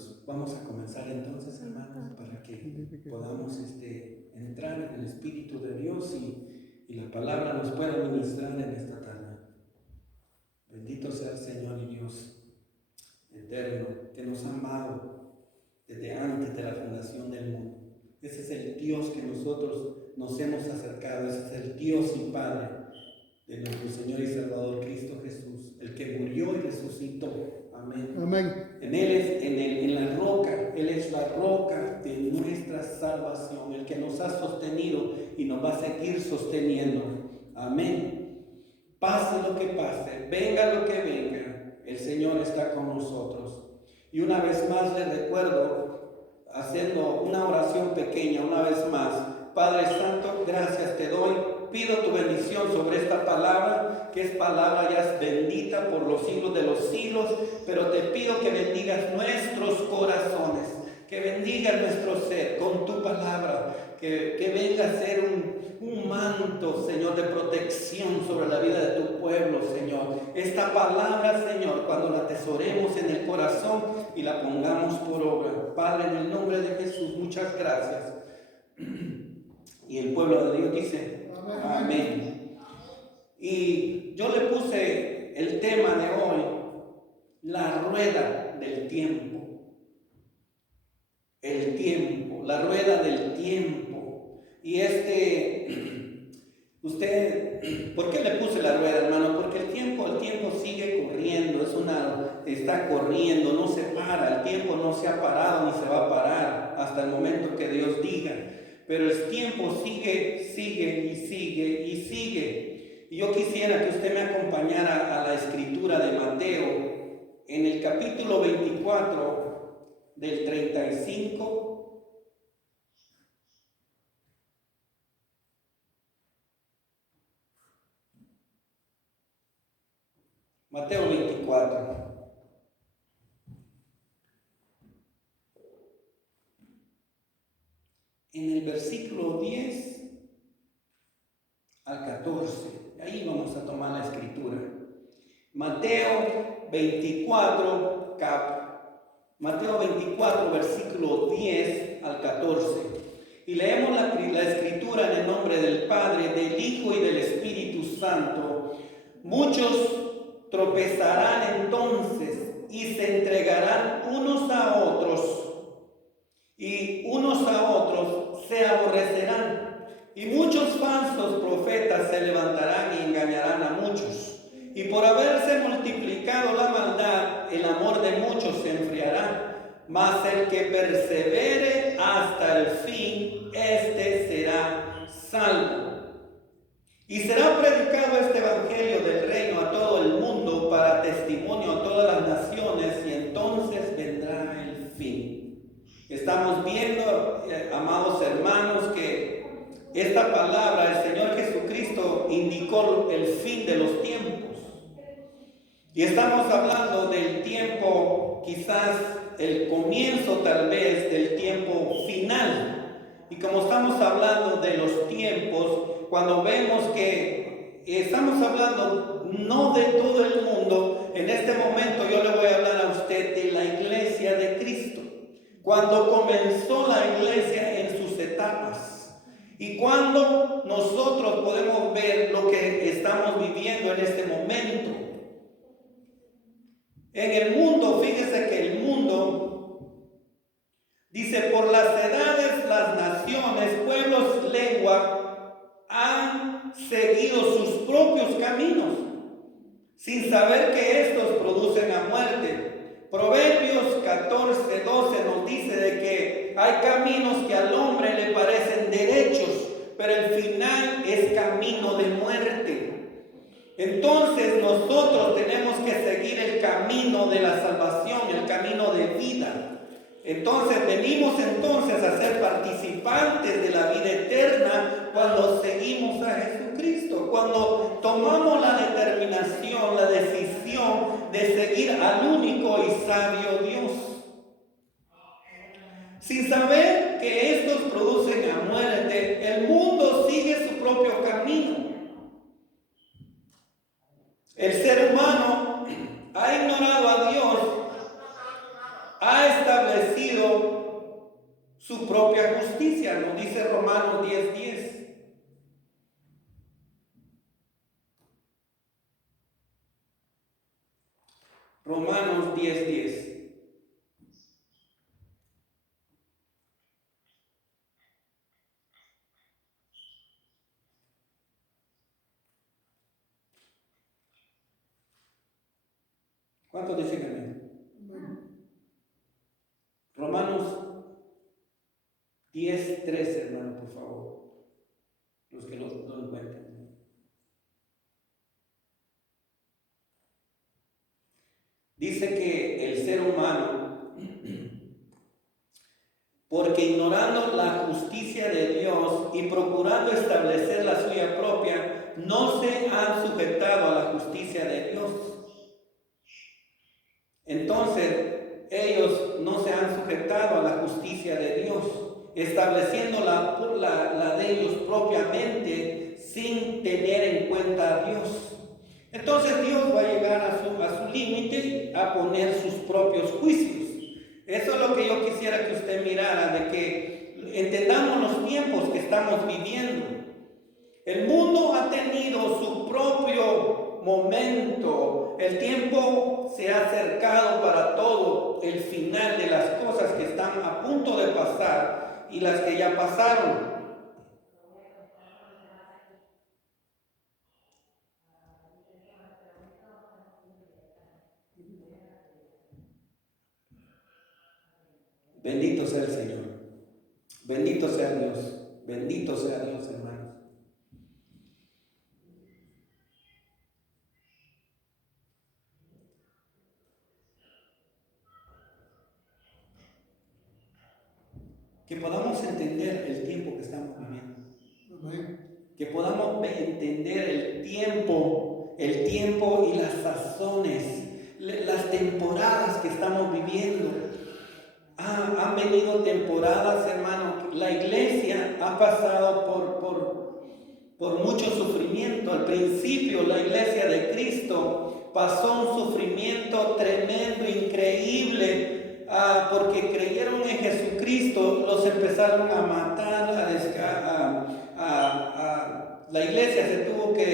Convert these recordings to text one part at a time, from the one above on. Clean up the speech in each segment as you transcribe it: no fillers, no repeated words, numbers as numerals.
Dios. Vamos a comenzar entonces, hermanos, para que podamos entrar en el Espíritu de Dios y la palabra nos pueda ministrar en esta tarde. Bendito sea el Señor y Dios eterno, que nos ha amado desde antes de la fundación del mundo. Ese es el Dios que nosotros nos hemos acercado, ese es el Dios y Padre de nuestro Señor y Salvador Cristo Jesús, el que murió y resucitó. Amén. Amén. En Él es, en la roca, Él es la roca de nuestra salvación, el que nos ha sostenido y nos va a seguir sosteniendo. Amén. Pase lo que pase, venga lo que venga, el Señor está con nosotros. Y una vez más les recuerdo, haciendo una oración pequeña, una vez más. Padre Santo, gracias te doy. Pido tu bendición sobre esta palabra, que es palabra ya es bendita por los siglos de los siglos, pero te pido que bendigas nuestros corazones, que bendigas nuestro ser con tu palabra, que venga a ser un manto, Señor, de protección sobre la vida de tu pueblo, Señor. Esta palabra, Señor, cuando la atesoremos en el corazón y la pongamos por obra. Padre, en el nombre de Jesús, muchas gracias. Y el pueblo de Dios dice, amén. Y yo le puse el tema de hoy, la rueda del tiempo. El tiempo, la rueda del tiempo. Y usted, ¿por qué le puse la rueda, hermano? Porque el tiempo sigue corriendo, está corriendo, no se para, el tiempo no se ha parado ni se va a parar hasta el momento que Dios diga. Pero el tiempo sigue y sigue. Y yo quisiera que usted me acompañara a la escritura de Mateo, en el capítulo 24, del 35. Mateo 24. En el versículo 10 al 14, ahí vamos a tomar la escritura. Mateo 24, versículo 10 al 14. Y leemos la escritura en el nombre del Padre, del Hijo y del Espíritu Santo. Muchos tropezarán entonces y se entregarán unos a otros, y unos a otros se aborrecerán, y muchos falsos profetas se levantarán y engañarán a muchos. Y por haberse multiplicado la maldad, el amor de muchos se enfriará. Mas el que persevere hasta el fin, este será salvo. Y será predicado este evangelio del reino a todo el mundo para testimonio a todas las naciones, y entonces vendrá el fin. Estamos viendo, amados hermanos, que esta palabra, el Señor Jesucristo indicó el fin de los tiempos. Y estamos hablando del tiempo, quizás el comienzo tal vez del tiempo final. Y como estamos hablando de los tiempos, cuando vemos que estamos hablando no de todo el mundo, en este momento yo le voy a hablar a usted de la iglesia de Cristo. Cuando comenzó la iglesia en sus etapas y cuando nosotros podemos ver lo que estamos viviendo en este momento. En el mundo, fíjese que el mundo dice: por las edades, las naciones, pueblos, lengua han seguido sus propios caminos, sin saber que estos producen a muerte. Proverbios 14:12 nos dice de que hay caminos que al hombre le parecen derechos, pero el final es camino de muerte. Entonces nosotros tenemos que seguir el camino de la salvación, el camino de vida. Entonces venimos a ser participantes de la vida eterna cuando seguimos a Jesucristo, cuando tomamos la determinación, la decisión de seguir al único y sabio Dios. Sin saber que estos producen a muerte, el mundo sigue su propio camino. El ser humano ha ignorado a Dios, ha establecido establecido su propia justicia, nos dice Romanos 10:10. Romanos 10:10. ¿Cuántos dicen amén? Romanos 10:13, hermano, por favor. Los que lo encuentren. Dice que el ser humano, porque ignorando la justicia de Dios y procurando establecer la suya propia, no se han sujetado a la justicia de Dios. Entonces, ellos no se han sujetado a la justicia de Dios, estableciendo la de ellos propiamente sin tener en cuenta a Dios. Entonces Dios va a llegar a su límite a poner sus propios juicios. Eso es lo que yo quisiera que usted mirara, de que entendamos los tiempos que estamos viviendo. El mundo ha tenido su propio momento. El tiempo se ha acercado para todo el final de las cosas que están a punto de pasar y las que ya pasaron. Bendito sea el Señor. Bendito sea Dios. Bendito sea Dios, hermanos. Que podamos entender el tiempo que estamos viviendo. Que podamos entender el tiempo y las sazones, las temporadas que estamos viviendo. Han venido temporadas, hermano. La iglesia ha pasado por mucho sufrimiento. Al principio, la iglesia de Cristo pasó un sufrimiento tremendo, increíble. Porque creyeron en Jesucristo, los empezaron a matar, la iglesia se tuvo que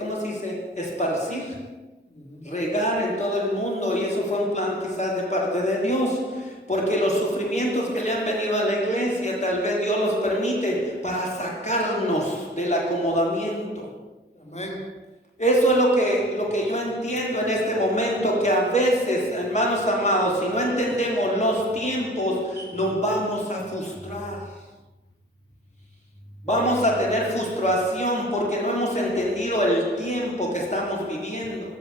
¿cómo se dice? Esparcir, regar en todo el mundo, y eso fue un plan quizás de parte de Dios, porque los sufrimientos que le han venido a la iglesia, tal vez Dios los permite para sacarnos del acomodamiento. Amén. Eso es lo que yo entiendo en este momento, que a veces, hermanos amados, si no entendemos los tiempos, nos vamos a frustrar. Vamos a tener frustración porque no hemos entendido el tiempo que estamos viviendo.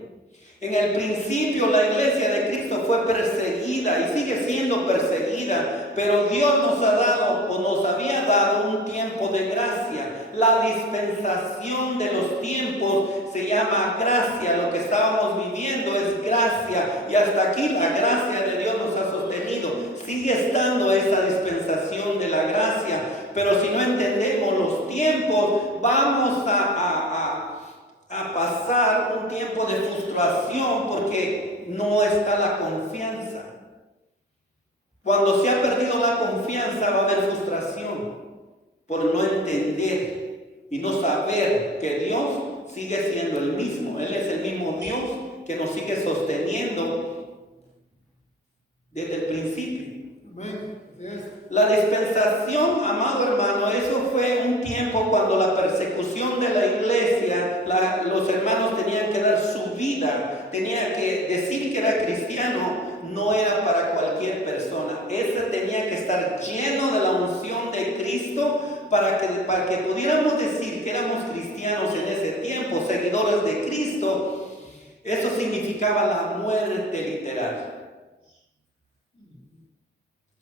En el principio la iglesia de Cristo fue perseguida y sigue siendo perseguida, pero Dios nos ha dado o nos había dado un tiempo de gracia. La dispensación de los tiempos se llama gracia. Lo que estábamos viviendo es gracia, y hasta aquí la gracia de Dios nos ha sostenido. Sigue estando esa dispensación de la gracia, pero si no entendemos los tiempos, vamos a pasar un tiempo de frustración porque no está la confianza. Cuando se ha perdido la confianza, va a haber frustración por no entender y no saber que Dios sigue siendo el mismo. Él es el mismo Dios que nos sigue sosteniendo desde el principio. Amén. La dispensación, amado hermano, eso fue un tiempo cuando la persecución de la iglesia, los hermanos tenían que dar su vida, tenían que decir que era cristiano, no era para cualquier persona. Ese tenía que estar lleno de la unción de Cristo para que pudiéramos decir que éramos cristianos en ese tiempo, seguidores de Cristo. Eso significaba la muerte literal.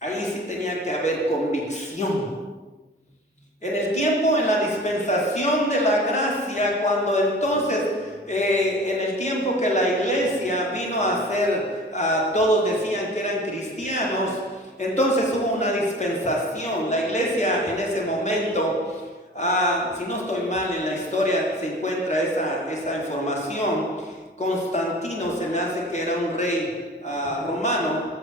Ahí sí tenía que haber convicción. En el tiempo, en la dispensación de la gracia, cuando entonces, en el tiempo que la iglesia vino a ser, todos decían que eran cristianos, entonces hubo una dispensación. La iglesia en ese momento, si no estoy mal en la historia, se encuentra esa información. Constantino, se me hace que era un rey romano.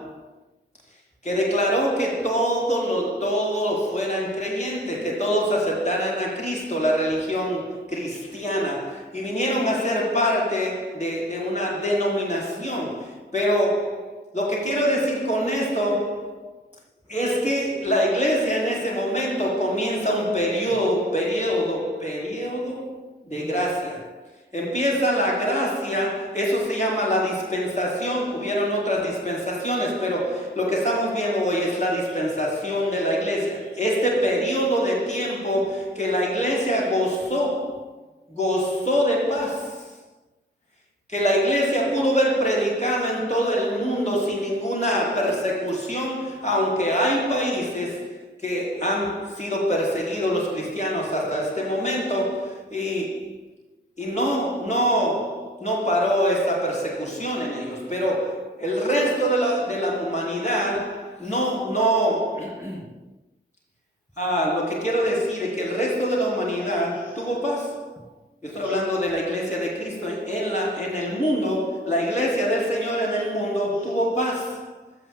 que declaró que todos fueran creyentes, que todos aceptaran a Cristo, la religión cristiana, y vinieron a ser parte de una denominación. Pero lo que quiero decir con esto es que la iglesia en ese momento comienza un periodo de gracia. Empieza la gracia, eso se llama la dispensación. Hubieron otras dispensaciones, pero lo que estamos viendo hoy es la dispensación de la iglesia. Este periodo de tiempo que la iglesia gozó de paz, que la iglesia pudo ver predicado en todo el mundo sin ninguna persecución, aunque hay países que han sido perseguidos los cristianos hasta este momento, y no paró esta persecución en ellos. Pero el resto de la humanidad lo que quiero decir es que el resto de la humanidad tuvo paz. Yo estoy hablando de la iglesia de Cristo en el mundo. La iglesia del Señor en el mundo tuvo paz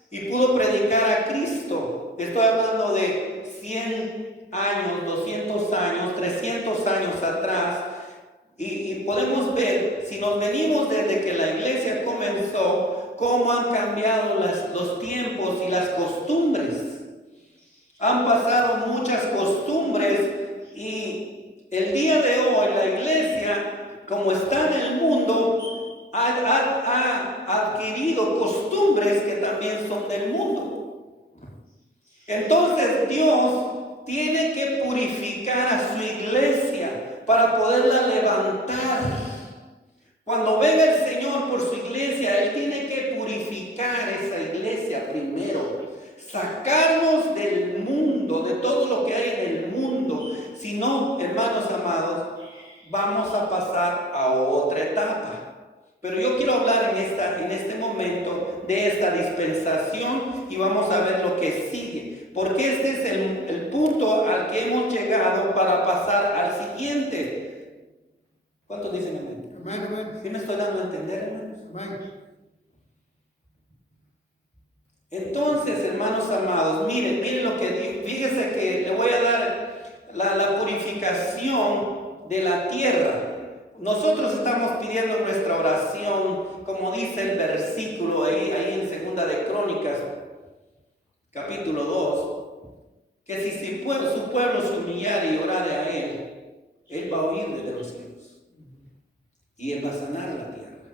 y pudo predicar a Cristo. Estoy hablando de 100 años, 200 años, 300 años atrás. Y podemos ver, si nos venimos desde que la iglesia comenzó, cómo han cambiado los tiempos y las costumbres. Han pasado muchas costumbres, y el día de hoy la iglesia, como está en el mundo, ha adquirido costumbres que también son del mundo. Entonces Dios tiene que purificar a su iglesia para poderla levantar. Cuando venga el Señor por su iglesia, Él tiene que purificar esa iglesia primero, sacarnos del mundo, de todo lo que hay en el mundo. Si no, hermanos amados, vamos a pasar a otra etapa. Pero yo quiero hablar en este momento de esta dispensación, y vamos a ver lo que sigue, porque este es el punto al que hemos llegado para pasar al siguiente. ¿Cuántos dicen amén? Amén, amén. ¿Sí me estoy dando a entender, hermanos? Amén. Entonces, hermanos amados, miren lo que digo. Fíjese que le voy a dar la purificación de la tierra. Nosotros estamos pidiendo en nuestra oración, como dice el versículo ahí en 2 de Crónicas, capítulo 2, que si su pueblo se humillare y orare a Él va a oír desde los cielos. Y Él va a sanar la tierra.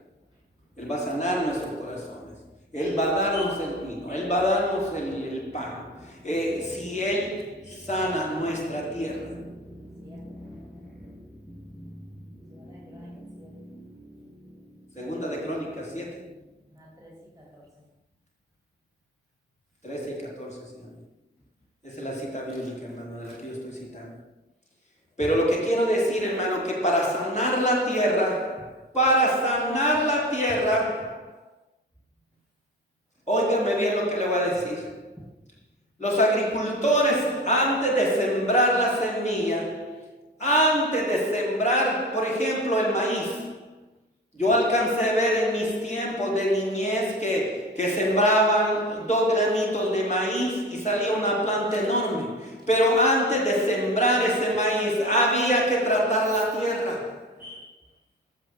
Él va a sanar nuestros corazones. Él va a darnos el vino. Él va a darnos el pan. Si Él sana nuestra tierra. Segunda de Crónicas 7. 13 y 14, sí. Esa es la cita bíblica, hermano, de la que yo estoy citando. Pero lo que quiero decir, hermano, que para sanar la tierra, óigame bien lo que le voy a decir. Los agricultores, antes de sembrar la semilla, antes de sembrar, por ejemplo, el maíz, yo alcancé a ver en mis tiempos de niñez que sembraban 2 granitos de maíz y salía una planta enorme. Pero antes de sembrar ese maíz había que tratar la tierra.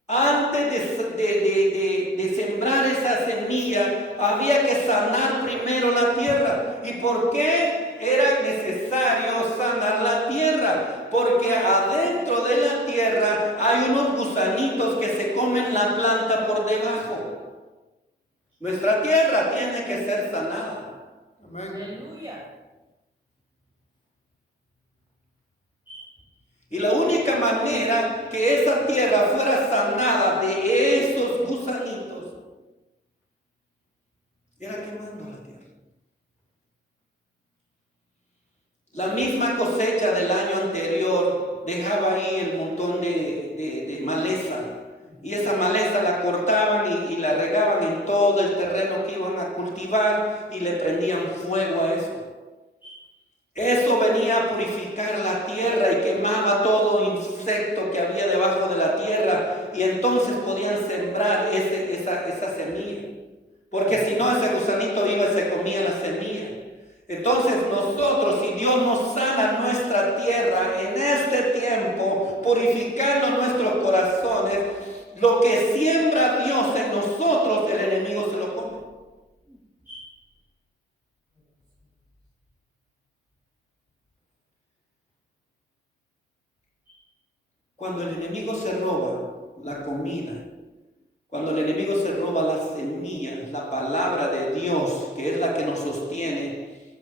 Antes de sembrar esa semilla había que sanar primero la tierra. ¿Y por qué era necesario sanar la tierra? Porque adentro de la tierra hay unos gusanitos que se comen la planta por debajo. Nuestra tierra tiene que ser sanada. Amén. Aleluya. Y la única manera que esa tierra fuera sanada de esos gusanitos era quemando la tierra. La misma cosecha del año anterior dejaba ahí el montón de maleza. Y esa maleza la cortaban y la regaban en todo el terreno que iban a cultivar y le prendían fuego a eso. Eso venía a purificar la tierra y quemaba todo insecto que había debajo de la tierra, y entonces podían sembrar esa semilla. Porque si no, ese gusanito iba y se comía la semilla. Entonces nosotros, si Dios nos sana nuestra tierra en este tiempo, purificando nuestros corazones, lo que siembra Dios en nosotros, el enemigo se lo come. Cuando el enemigo se roba la comida, cuando el enemigo se roba las semillas, la palabra de Dios, que es la que nos sostiene,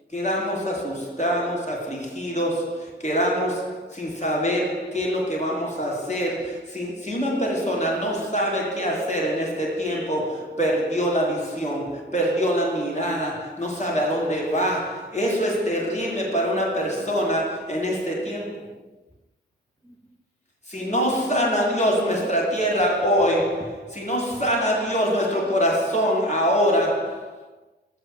quedamos asustados, afligidos, quedamos sin saber qué es lo que vamos a hacer. Si una persona no sabe qué hacer en este tiempo, perdió la visión, perdió la mirada, no sabe a dónde va. Eso es terrible para una persona en este tiempo. Si no sana Dios nuestra tierra hoy, si no sana Dios nuestro corazón ahora,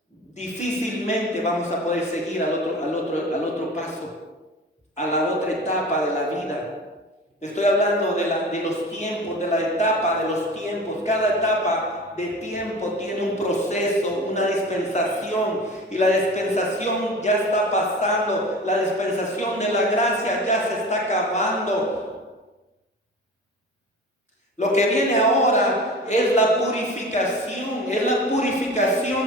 difícilmente vamos a poder seguir al otro paso, a la otra etapa de la vida. Estoy hablando de los tiempos, de la etapa de los tiempos. Cada etapa de tiempo tiene un proceso, una dispensación, y la dispensación ya está pasando, la dispensación de la gracia ya se está acabando. Lo que viene ahora es la purificación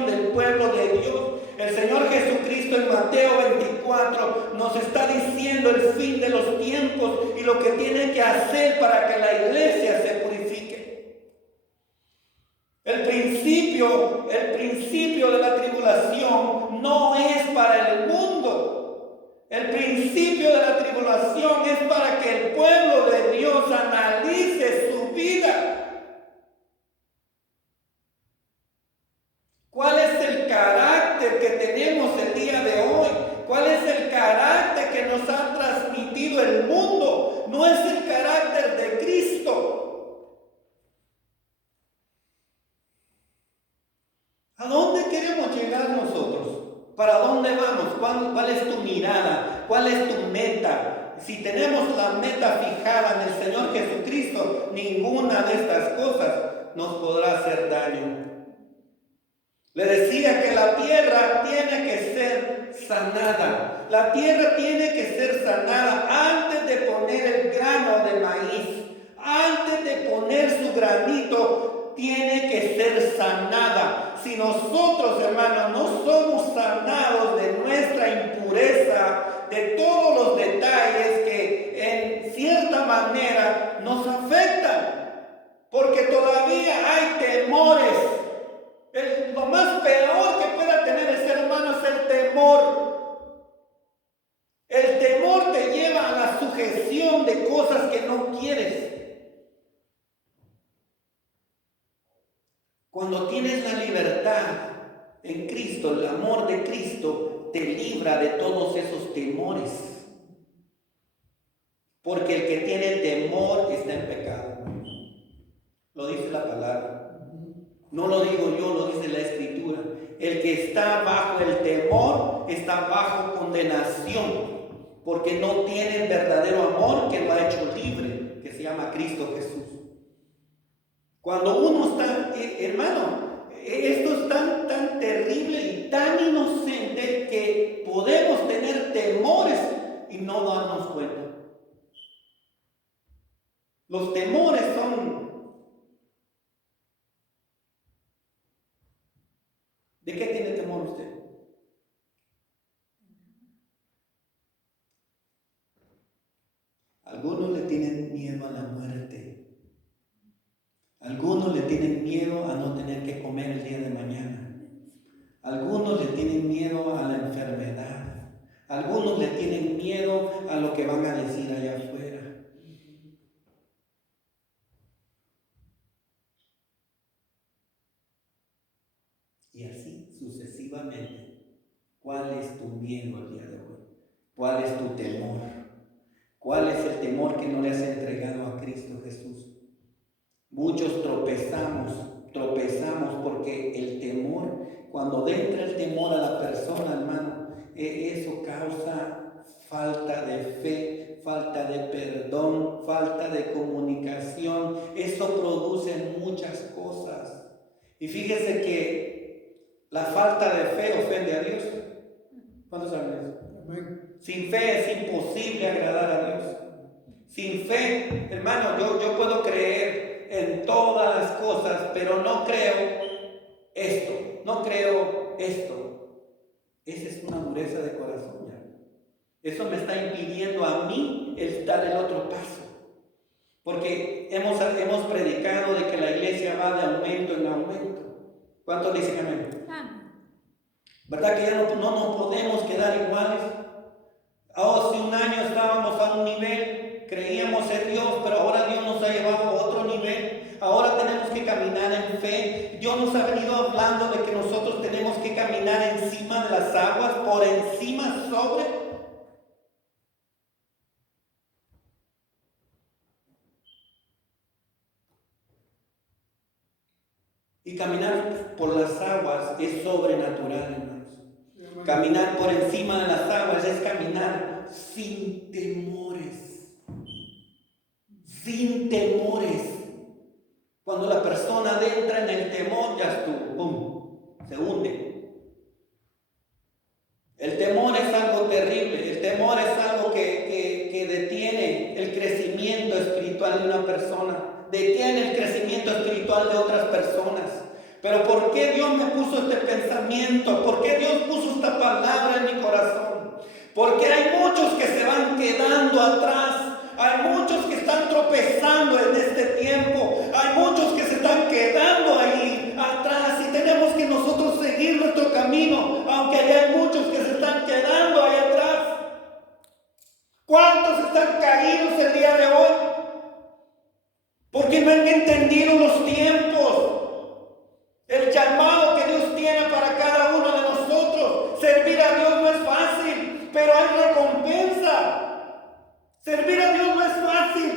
del pueblo de Dios. El Señor Jesucristo en Mateo 24 nos está diciendo el fin de los tiempos y lo que tiene que hacer para que la iglesia se purifique. El principio de la tribulación no es para el mundo. El principio de la tribulación es para que el pueblo de Dios analice su vida. ¿Cuál es el carácter que tenemos el día de hoy? ¿Cuál es el carácter que nos ha transmitido el mundo? No es el carácter de Cristo. ¿A dónde queremos llegar nosotros? ¿Para dónde vamos? ¿Cuál es tu mirada? ¿Cuál es tu meta? Si tenemos la meta fijada en el Señor Jesucristo, ninguna de estas cosas nos podrá hacer daño. Le decía que la tierra tiene que ser sanada. La tierra tiene que ser sanada antes de poner el grano de maíz. Antes de poner su granito, tiene que ser sanada. Si nosotros, hermanos, no somos sanados de nuestra impureza, de todos los detalles que en cierta manera nos afectan, porque todavía hay temores. Lo más peor que pueda tener el ser humano es el temor. El temor te lleva a la sujeción de cosas que no quieres. Cuando tienes la libertad en Cristo, el amor de Cristo te libra de todos esos temores. Porque el que tiene temor está en pecado. Lo dice la palabra. No lo digo yo, lo dice la Escritura. El que está bajo el temor está bajo condenación, porque no tiene el verdadero amor que lo ha hecho libre, que se llama Cristo Jesús. Cuando uno está, hermano, esto es tan terrible y tan inocente que podemos tener temores y no darnos cuenta. Los temores son... ¿De qué tiene temor usted? Algunos le tienen miedo a la muerte. Algunos le tienen miedo a no tener que comer el día de mañana. Algunos le tienen miedo a la enfermedad. Algunos le tienen miedo a lo que van a decir allá afuera. Y así sucesivamente. ¿Cuál es tu miedo el día de hoy? ¿Cuál es tu temor? ¿Cuál es el temor que no le has entregado a Cristo Jesús? Muchos tropezamos porque el temor, cuando entra el temor a la persona, hermano, eso causa falta de fe, falta de perdón, falta de comunicación. Eso produce muchas cosas. Y fíjese que la falta de fe ofende a Dios. ¿Cuántos saben eso? Sin fe es imposible agradar a Dios. Sin fe, hermano, yo puedo creer en todas las cosas, pero no creo esto, no creo esto. Esa es una dureza de corazón ya. Eso me está impidiendo a mí el dar el otro paso. Porque hemos predicado de que la iglesia va de aumento en aumento. ¿Cuántos dicen amén? ¿Verdad que ya no nos podemos quedar iguales? Hace un año estábamos a un nivel, creíamos en Dios, pero ahora Dios nos ha llevado a otro nivel. Ahora tenemos que caminar en fe. Dios nos ha venido hablando de que nosotros tenemos que caminar encima de las aguas, por encima, sobre. Y caminar por las aguas es sobrenatural, hermanos. Caminar por encima de las aguas es caminar sin temores. Sin temores. Cuando la persona entra en el temor, ya estuvo, ¡pum!, se hunde. El temor es algo terrible. El temor es algo que detiene el crecimiento espiritual de una persona. Detiene el crecimiento espiritual de otras personas. Pero ¿por qué Dios me puso este pensamiento? ¿Por qué Dios puso esta palabra en mi corazón? Porque hay muchos que se van quedando atrás. Hay muchos que están tropezando en este tiempo. Hay muchos que se están quedando ahí atrás. Y tenemos que nosotros seguir nuestro camino, aunque hay muchos que se están quedando ahí atrás. ¿Cuántos están caídos el día de hoy? Porque no han entendido los tiempos. El llamado que Dios tiene para cada uno de nosotros. Servir a Dios no es fácil, pero hay recompensa. Servir a Dios no es fácil.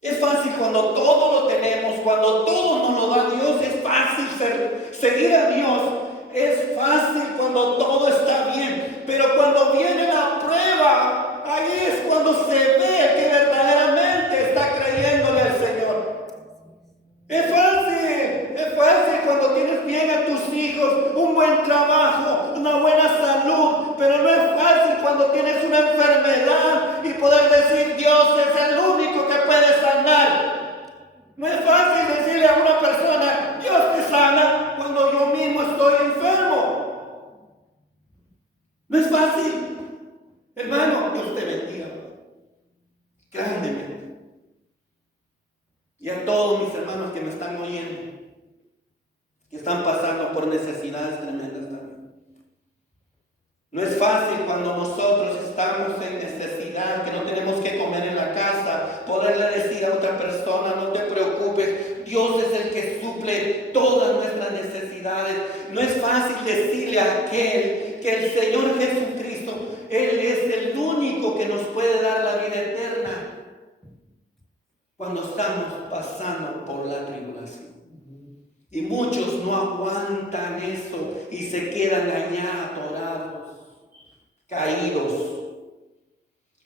Es fácil cuando todo lo tenemos, cuando todo nos lo da Dios. Es fácil seguir a Dios. Es fácil cuando todo está bien, pero cuando viene la prueba, ahí es cuando se ve que verdaderamente está creyéndole al Señor. Es fácil cuando tienes bien a tus hijos, un buen trabajo, una buena salud, pero no es fácil cuando tienes una enfermedad y poder decir Dios es el único que puede sanar. No es fácil decirle a una persona Dios te sana cuando yo mismo estoy enfermo. No es fácil. Hermano, Dios te bendiga grandemente. Y a todos mis hermanos que me están oyendo, que están pasando por necesidades tremendas también. No es fácil cuando nosotros estamos en necesidad, que no tenemos que comer en la casa, poderle decir a otra persona, no te preocupes, Dios es el que suple todas nuestras necesidades. No es fácil decirle a aquel que el Señor Jesucristo, Él es el único que nos puede dar la vida eterna cuando estamos pasando por la tribulación. Y muchos no aguantan eso y se quedan allá atorados, caídos.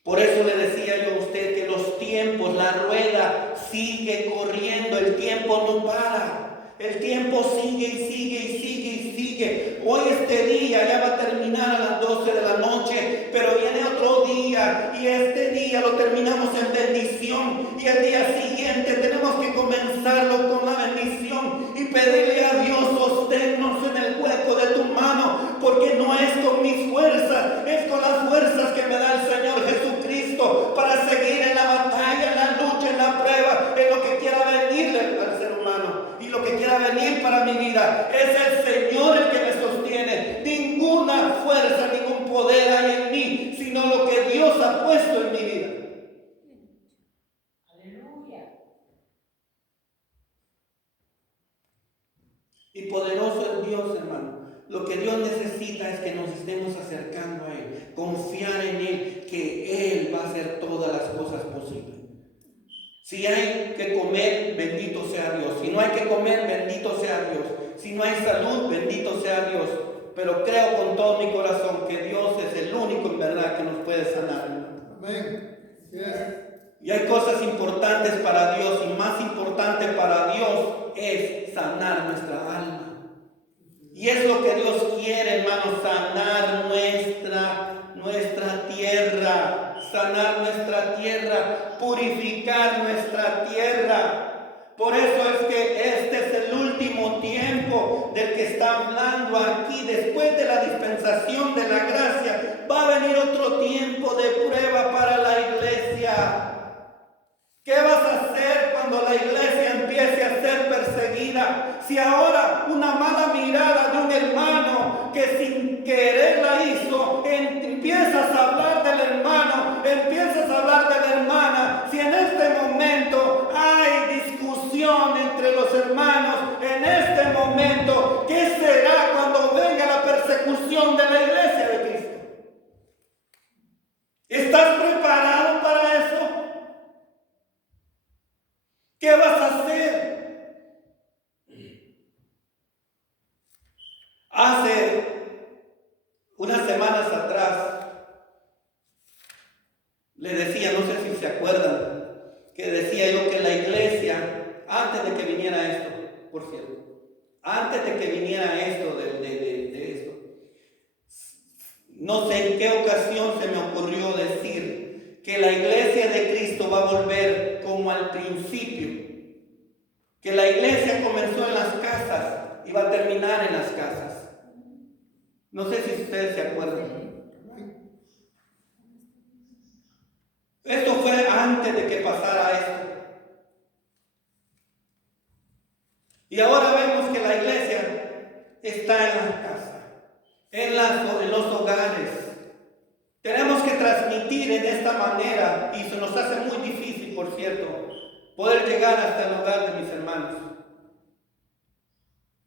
Por eso le decía yo a usted que los tiempos, la rueda sigue corriendo, el tiempo no para. El tiempo sigue y sigue y sigue y sigue. Hoy este día ya va a terminar a las 12 de la noche, pero viene otro día y este día lo terminamos en bendición y el día siguiente tenemos que comenzarlo con la bendición y pedirle a Dios sosténnos en el hueco de tu mano, porque no es con mis fuerzas, es con las fuerzas que me da el Señor Jesucristo para seguir en la batalla, en la lucha, en la prueba, en lo que quiera venirle al ser humano. Y lo que quiera venir para mi vida es el Señor el que me sostiene. Ninguna fuerza, ningún poder hay en mí, sino lo que Dios ha puesto en mi vida. Aleluya. Y poderoso es Dios, hermano. Lo que Dios necesita es que nos estemos acercando a Él, confiar en Él, que Él va a hacer todas las cosas posibles. Si hay que comer, bendito sea Dios. Si no hay que comer, bendito sea Dios. Si no hay salud, bendito sea Dios. Pero creo con todo mi corazón que Dios es el único en verdad que nos puede sanar. Amén. Y hay cosas importantes para Dios, y más importante para Dios es sanar sanar nuestra tierra, purificar nuestra tierra. Por eso es que este es el último tiempo del que está hablando aquí. Después de la dispensación de la gracia, va a venir otro tiempo de prueba para la iglesia. ¿Qué vas a hacer cuando la iglesia empiece a ser perseguida? Si ahora una mala mirada de un hermano que sin querer la hizo, empiezas a hablar del hermano, empiezas a hablar de la hermana, si en este momento hay discusión entre los hermanos, en este momento, ¿qué será cuando venga la persecución de la iglesia de Cristo? ¿Estás preparado para eso? ¿Qué vas a hacer? Hace unas semanas atrás le decía, no sé si se acuerdan, que decía yo que la iglesia, antes de que viniera esto, por cierto, antes de que viniera esto de esto, no sé en qué ocasión se me ocurrió decir que la iglesia de Cristo va a volver como al principio, que la iglesia comenzó en las casas y va a terminar en las casas. No sé si ustedes se acuerdan. Esto fue antes de que pasara esto. Y ahora vemos que la iglesia está en las casas, en los hogares. Tenemos que transmitir en esta manera, y se nos hace muy difícil, por cierto, poder llegar hasta el hogar de mis hermanos.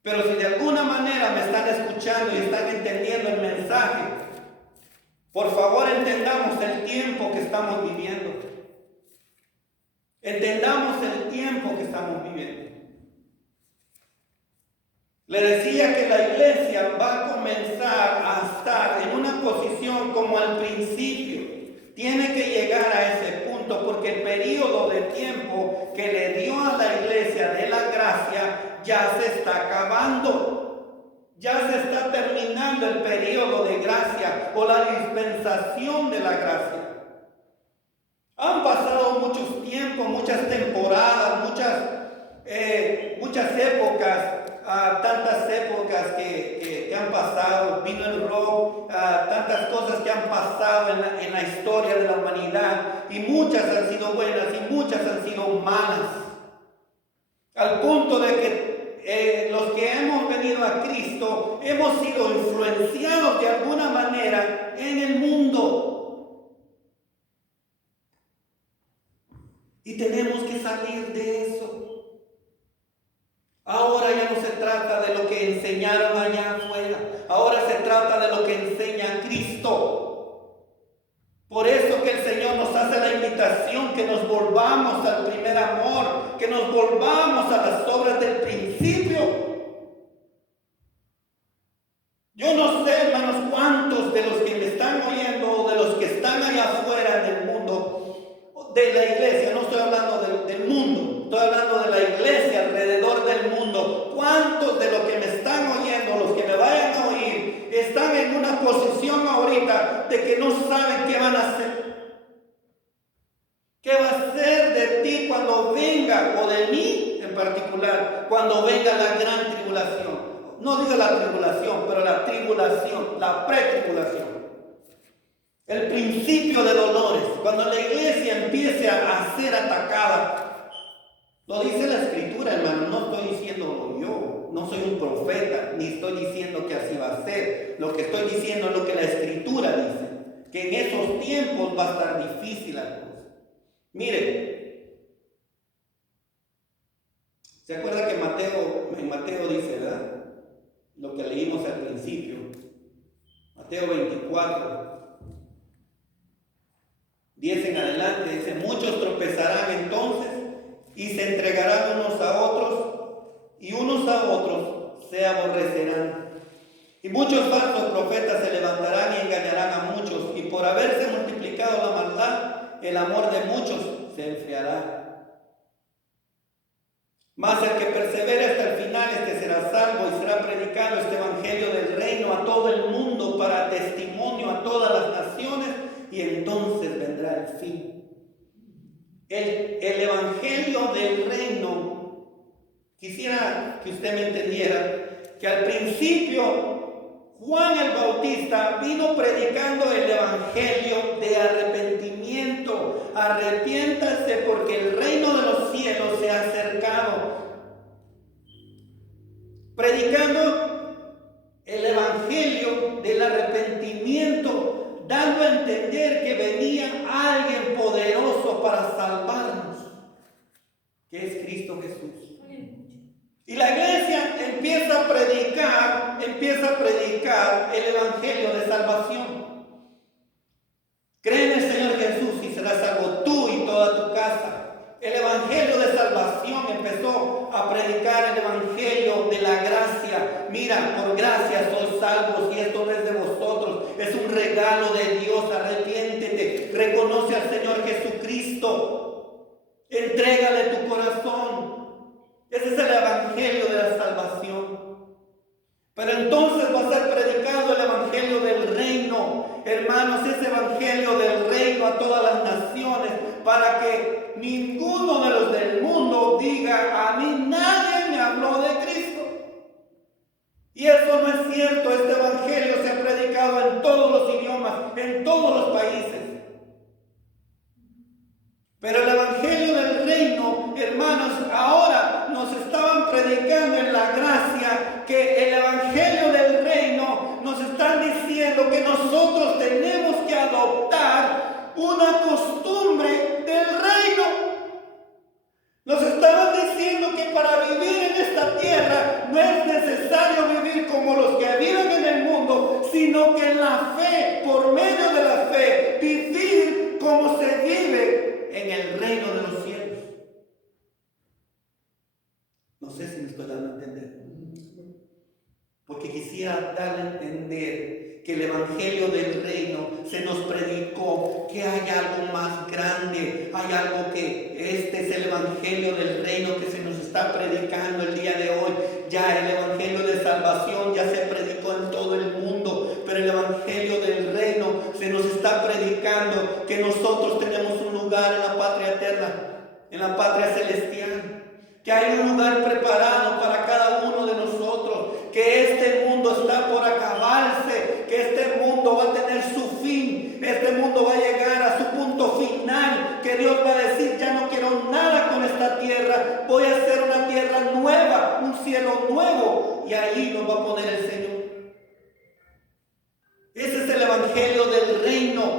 Pero si de alguna manera me están escuchando y están entendiendo el mensaje, por favor entendamos el tiempo que estamos viviendo. Entendamos el tiempo que estamos viviendo. Le decía que la iglesia va a comenzar a estar en una posición como al principio. Tiene que llegar a ese punto porque el periodo de tiempo que le dio a la iglesia de la gracia ya se está acabando. Ya se está terminando el periodo de gracia o la dispensación de la gracia. Han pasado muchos tiempos, muchas temporadas, muchas épocas. Tantas épocas que han pasado, vino el rock, tantas cosas que han pasado en la historia de la humanidad, y muchas han sido buenas y muchas han sido malas, al punto de que los que hemos venido a Cristo hemos sido influenciados de alguna manera en el mundo, y tenemos que salir de eso. Ahora ya no se trata de lo que enseñaron allá afuera. Ahora se trata de lo que enseña Cristo. Por eso que el Señor nos hace la invitación que nos volvamos al primer amor, que nos volvamos a las obras del principio. Yo no sé, hermanos, cuántos de los que me están oyendo o de los que están allá afuera en el mundo, de la iglesia, no estoy hablando del mundo, estoy hablando de la iglesia alrededor del mundo. ¿Cuántos de los que me están oyendo, los que me vayan a oír, están en una posición ahorita de que no saben qué van a hacer? ¿Qué va a ser de ti cuando venga, o de mí en particular, cuando venga la gran tribulación? No digo la tribulación, pero la tribulación, la pretribulación. El principio de dolores, cuando la iglesia empiece a ser atacada. Lo dice la Escritura, hermano, no estoy diciendo yo, no soy un profeta, ni estoy diciendo que así va a ser. Lo que estoy diciendo es lo que la Escritura dice, que en esos tiempos va a estar difícil la cosa. Miren, ¿se acuerda que en Mateo dice, verdad? Lo que leímos al principio, Mateo 24. 10 en adelante, dice: muchos tropezarán entonces y se entregarán unos a otros, y unos a otros se aborrecerán. Y muchos falsos profetas se levantarán y engañarán a muchos, y por haberse multiplicado la maldad, el amor de muchos se enfriará. Mas el que persevere hasta el final, este será salvo, y será predicado este evangelio del reino a todo el mundo para testimonio a todas las naciones, y entonces vendrá el fin. El evangelio del reino, quisiera que usted me entendiera, que al principio Juan el Bautista vino predicando el evangelio de arrepentimiento. Arrepiéntase porque el reino de los cielos se ha acercado. Predicando el evangelio del arrepentimiento, dando a entender que venía alguien poderoso para salvarnos, que es Cristo Jesús. Y la iglesia empieza a predicar el evangelio de salvación. Cree en el Señor Jesús y serás salvo tú y toda tu casa. El evangelio de salvación empezó a predicar el evangelio de la gracia. Mira, por gracia sois salvos y esto no es de vosotros, es un regalo de Dios. Arrepiéntete, reconoce al Señor Jesucristo, entrégale tu corazón. Ese es el evangelio de la salvación. Pero entonces va a ser predicado el evangelio del reino, hermanos, ese evangelio del reino a todas las naciones, para que ninguno de los del mundo diga: a mí nadie me habló de Cristo. Y eso no es cierto. Este evangelio se ha predicado en todos los idiomas, en todos los países. Pero el evangelio del reino, hermanos, ahora nos estaban predicando en la gracia que el evangelio del reino nos están diciendo que nosotros tenemos que adoptar una costumbre del reino. Nos estaban diciendo que para vivir en esta tierra no es necesario vivir como los que viven en el mundo, sino que en la fe, por medio de la fe, vivir como se vive en el reino de los cielos. No sé si me estoy dando a entender. Porque quisiera darle a entender que el evangelio del reino se nos predicó, que hay algo más grande, hay algo que este es el evangelio del reino que se nos está predicando el día de hoy. Ya el evangelio de salvación ya se predicó en todo el mundo, pero el evangelio del reino se nos está predicando que nosotros tenemos un lugar en la patria eterna, en la patria celestial, que hay un lugar preparado para cada uno de nosotros, que este mundo está por acabarse, que este mundo va a tener su fin, este mundo va a llegar a su punto final, que Dios va a decir: ya no quiero nada con esta tierra, voy a hacer una tierra nueva, un cielo nuevo, y ahí nos va a poner el Señor. Ese es el evangelio del reino.